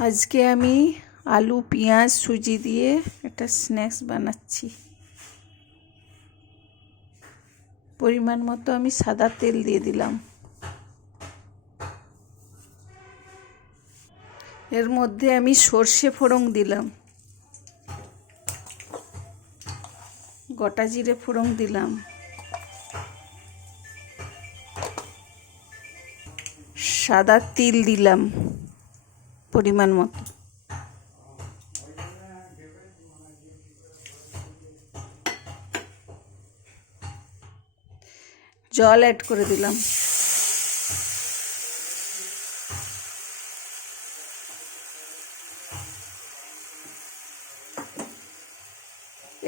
আজকে আমি আলু, পেঁয়াজ, সুজি দিয়ে একটা স্ন্যাক্স বানাচ্ছি। পরিমাণ মতো আমি সাদা তেল দিয়ে দিলাম। এর মধ্যে আমি সর্ষে ফোড়ন দিলাম। গোটা জিরে ফোড়ন দিলাম। সাদা তিল দিলাম। পরিমাণ মতো। জল অ্যাড করে দিলাম।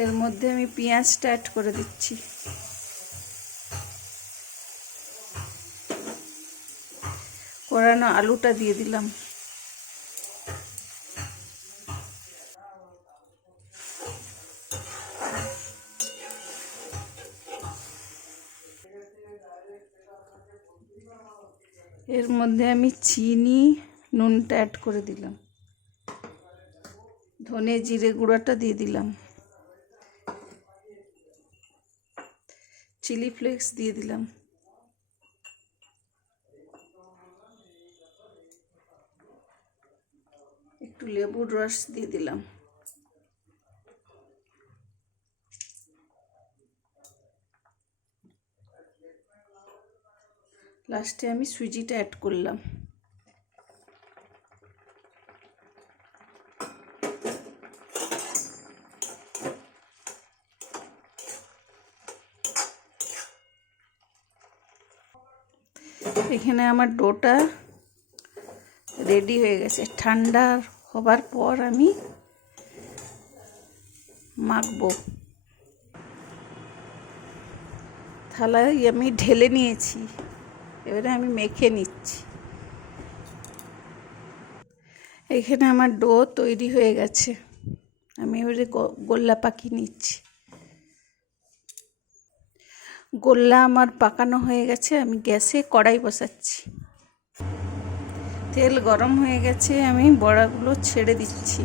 এর মধ্যে আমি পেঁয়াজটা অ্যাড করে দিচ্ছি। কোরানো আলুটা দিয়ে দিলাম। এর মধ্যে আমি চিনি, নুনটা অ্যাড করে দিলাম। ধনে জিরে গুঁড়োটা দিয়ে দিলাম। চিলি ফ্লেক্স দিয়ে দিলাম। একটু লেবুর রস দিয়ে দিলাম। লাস্টে আমি সুজিটা অ্যাড করলাম। এখানে আমার ডোটা রেডি হয়ে গেছে। ঠান্ডা হবার পর আমি মাখবো। থালায় আমি ঢেলে নিয়েছি। এবারে আমি মেখে নিচ্ছি। এখানে আমার ডো তৈরি হয়ে গেছে। আমি এবারে গোল্লা পাকিয়ে নিচ্ছি। গোল্লা আমার পাকানো হয়ে গেছে, আমি গ্যাসে কড়াই বসাচ্ছি। তেল গরম হয়ে গেছে, আমি বড়াগুলো ছেড়ে দিচ্ছি।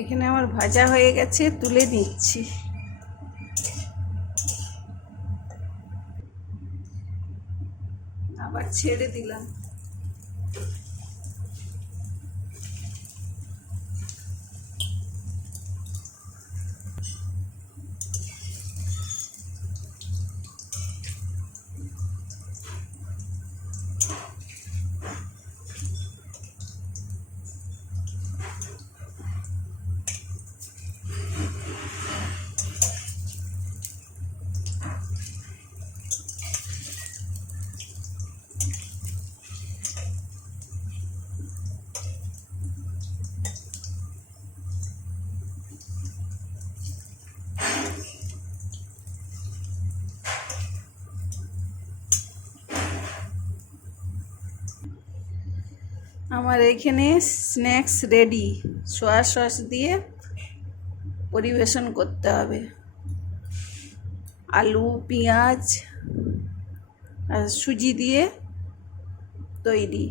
এখানে আমার ভাজা হয়ে গেছে তুলে নিচ্ছি। আবার ছেড়ে দিলাম। আমার এইখানে স্ন্যাক্স রেডি সোয়া সস দিয়ে পরিবেশন করতে হবে। আলু, পেঁয়াজ আর সুজি দিয়ে তৈরি।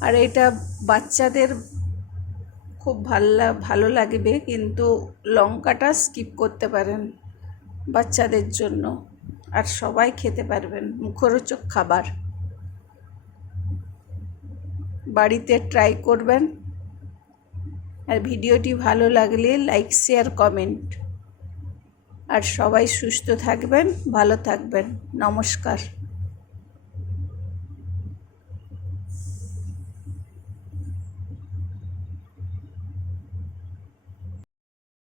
আর এটা বাচ্চাদের খুব ভালো ভালো লাগবে, কিন্তু লঙ্কাটা স্কিপ করতে পারেন বাচ্চাদের জন্য। আর সবাই খেতে পারবেন, মুখরোচক খাবার। বাড়িতে ট্রাই করবেন। আর ভিডিওটি ভালো লাগলে লাইক শেয়ার কমেন্ট আর সবাই সুস্থ থাকবেন, ভালো থাকবেন। নমস্কার।